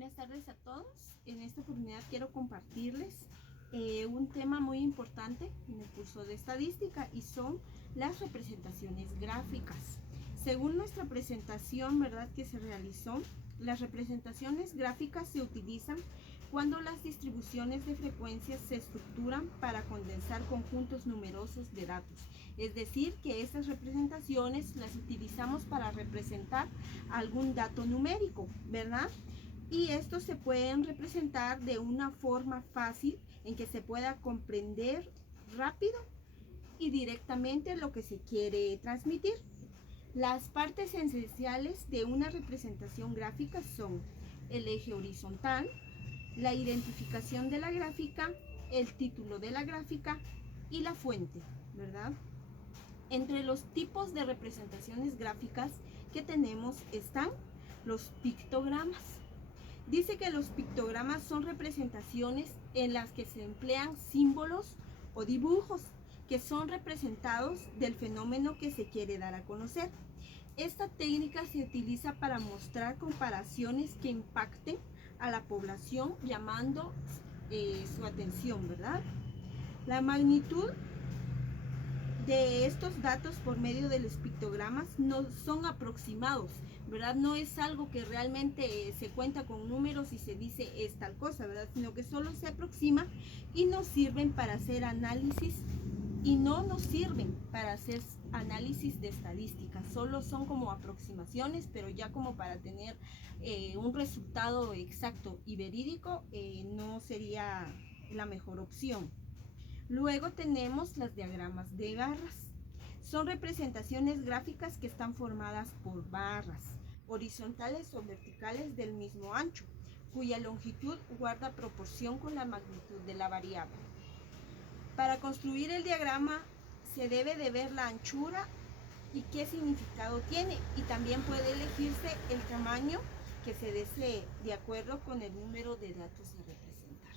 Buenas tardes a todos. En esta oportunidad quiero compartirles un tema muy importante en el curso de estadística y son las representaciones gráficas. Según nuestra presentación, ¿verdad?, que se realizó, las representaciones gráficas se utilizan cuando las distribuciones de frecuencias se estructuran para condensar conjuntos numerosos de datos. Es decir, que estas representaciones las utilizamos para representar algún dato numérico, ¿verdad? Y estos se pueden representar de una forma fácil en que se pueda comprender rápido y directamente lo que se quiere transmitir. Las partes esenciales de una representación gráfica son el eje horizontal, la identificación de la gráfica, el título de la gráfica y la fuente, ¿verdad? Entre los tipos de representaciones gráficas que tenemos están los pictogramas. Dice que los pictogramas son representaciones en las que se emplean símbolos o dibujos que son representados del fenómeno que se quiere dar a conocer. Esta técnica se utiliza para mostrar comparaciones que impacten a la población llamando su atención, ¿verdad? La magnitud de estos datos por medio de los pictogramas no son aproximados, ¿verdad? No es algo que realmente se cuenta con números y se dice es tal cosa, ¿verdad? Sino que solo se aproxima y nos sirven para hacer análisis y no nos sirven para hacer análisis de estadística, solo son como aproximaciones, pero ya como para tener un resultado exacto y verídico no sería la mejor opción. Luego tenemos los diagramas de barras. Son representaciones gráficas que están formadas por barras, horizontales o verticales del mismo ancho, cuya longitud guarda proporción con la magnitud de la variable. Para construir el diagrama se debe de ver la anchura y qué significado tiene, y también puede elegirse el tamaño que se desee de acuerdo con el número de datos a representar.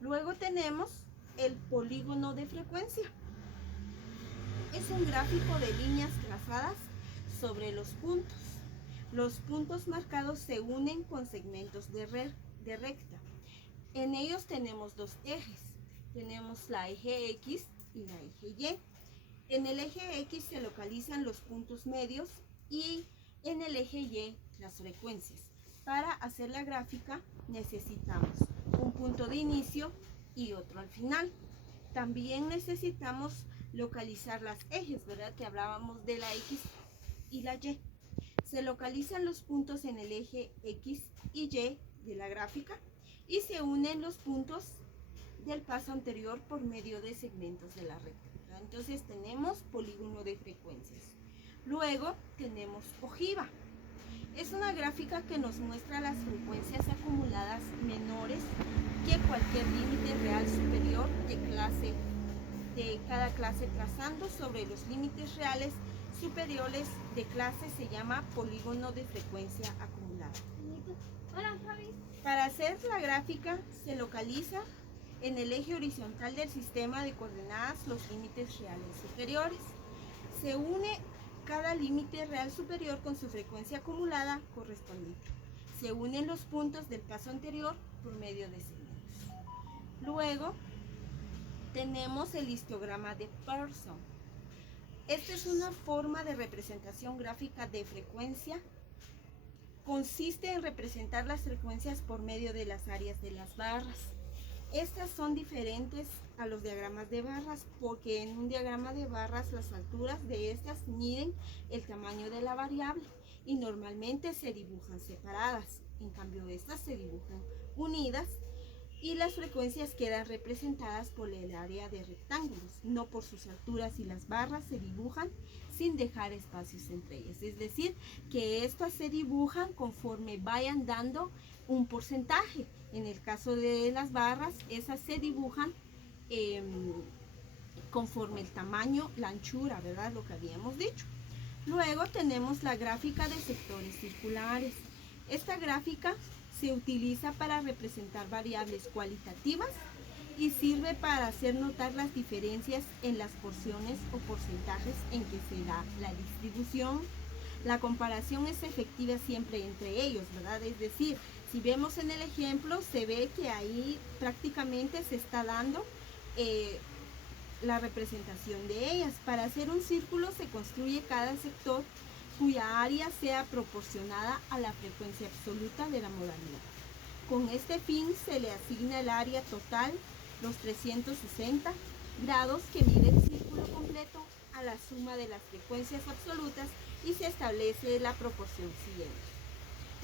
Luego tenemos el polígono de frecuencia. Es un gráfico de líneas trazadas sobre los puntos. Los puntos marcados se unen con segmentos de recta. En ellos tenemos dos ejes. Tenemos la eje X y la eje Y. En el eje X se localizan los puntos medios y en el eje Y las frecuencias. Para hacer la gráfica necesitamos un punto de inicio y otro al final. También necesitamos localizar las ejes, ¿verdad? Que hablábamos de la X y la Y. Se localizan los puntos en el eje X y Y de la gráfica y se unen los puntos del paso anterior por medio de segmentos de la recta, ¿verdad? Entonces tenemos polígono de frecuencias. Luego tenemos ojiva. Es una gráfica que nos muestra las frecuencias acumuladas menores que cualquier límite real superior de cada clase, trazando sobre los límites reales superiores de clase se llama polígono de frecuencia acumulada. Hola, Fabi. Para hacer la gráfica se localiza en el eje horizontal del sistema de coordenadas los límites reales superiores. Se une cada límite real superior con su frecuencia acumulada correspondiente. Se unen los puntos del paso anterior por medio de segmentos. Luego tenemos el histograma de Pearson. Esta es una forma de representación gráfica de frecuencia. Consiste en representar las frecuencias por medio de las áreas de las barras. Estas son diferentes a los diagramas de barras porque en un diagrama de barras las alturas de estas miden el tamaño de la variable y normalmente se dibujan separadas. En cambio estas se dibujan unidas y las frecuencias quedan representadas por el área de rectángulos, no por sus alturas, y las barras se dibujan sin dejar espacios entre ellas. Es decir, que estas se dibujan conforme vayan dando un porcentaje. En el caso de las barras, esas se dibujan conforme el tamaño, la anchura, ¿verdad? Lo que habíamos dicho. Luego tenemos la gráfica de sectores circulares. Esta gráfica se utiliza para representar variables cualitativas y sirve para hacer notar las diferencias en las porciones o porcentajes en que se da la distribución. La comparación es efectiva siempre entre ellos, ¿verdad? Es decir, si vemos en el ejemplo, se ve que ahí prácticamente se está dando la representación de ellas. Para hacer un círculo se construye cada sector cuya área sea proporcionada a la frecuencia absoluta de la modalidad. Con este fin se le asigna el área total, los 360 grados que mide el círculo completo, a la suma de las frecuencias absolutas y se establece la proporción siguiente.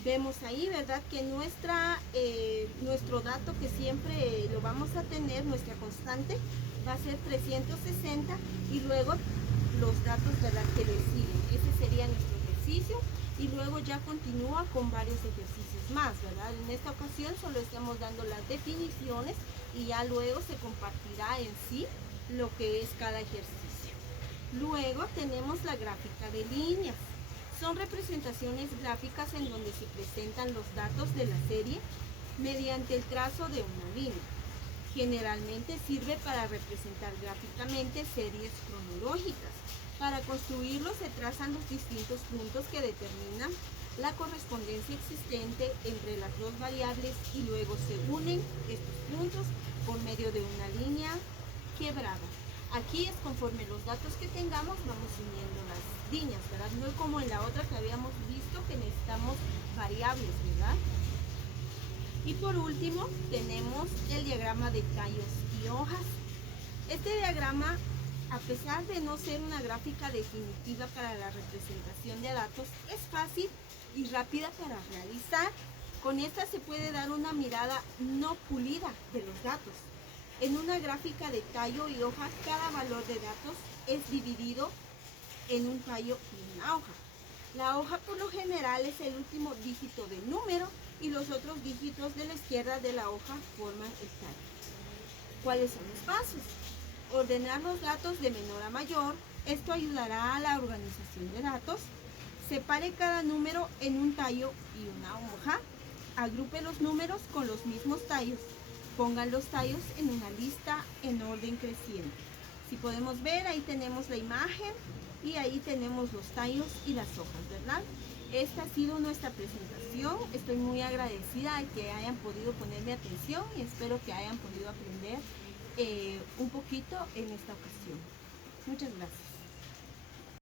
Vemos ahí, ¿verdad?, que nuestro dato que siempre lo vamos a tener, nuestra constante, va a ser 360 y luego los datos, ¿verdad?, que le siguen. Ese sería nuestro ejercicio y luego ya continúa con varios ejercicios más, ¿verdad? En esta ocasión solo estamos dando las definiciones y ya luego se compartirá en sí lo que es cada ejercicio. Luego tenemos la gráfica de líneas. Son representaciones gráficas en donde se presentan los datos de la serie mediante el trazo de una línea. Generalmente sirve para representar gráficamente series cronológicas. Para construirlo se trazan los distintos puntos que determinan la correspondencia existente entre las dos variables y luego se unen estos puntos por medio de una línea quebrada. Aquí es conforme los datos que tengamos vamos uniendo las líneas, ¿verdad? No es como en la otra que habíamos visto que necesitamos variables, ¿verdad? Y por último tenemos el diagrama de tallos y hojas. Este diagrama, a pesar de no ser una gráfica definitiva para la representación de datos, es fácil y rápida para realizar. Con esta se puede dar una mirada no pulida de los datos. En una gráfica de tallo y hoja, cada valor de datos es dividido en un tallo y una hoja. La hoja por lo general es el último dígito del número y los otros dígitos de la izquierda de la hoja forman el tallo. ¿Cuáles son los pasos? Ordenar los datos de menor a mayor. Esto ayudará a la organización de datos. Separe cada número en un tallo y una hoja. Agrupe los números con los mismos tallos. Pongan los tallos en una lista en orden creciente. Si podemos ver, ahí tenemos la imagen y ahí tenemos los tallos y las hojas, ¿verdad? Esta ha sido nuestra presentación. Estoy muy agradecida de que hayan podido ponerme atención y espero que hayan podido aprender un poquito en esta ocasión. Muchas gracias.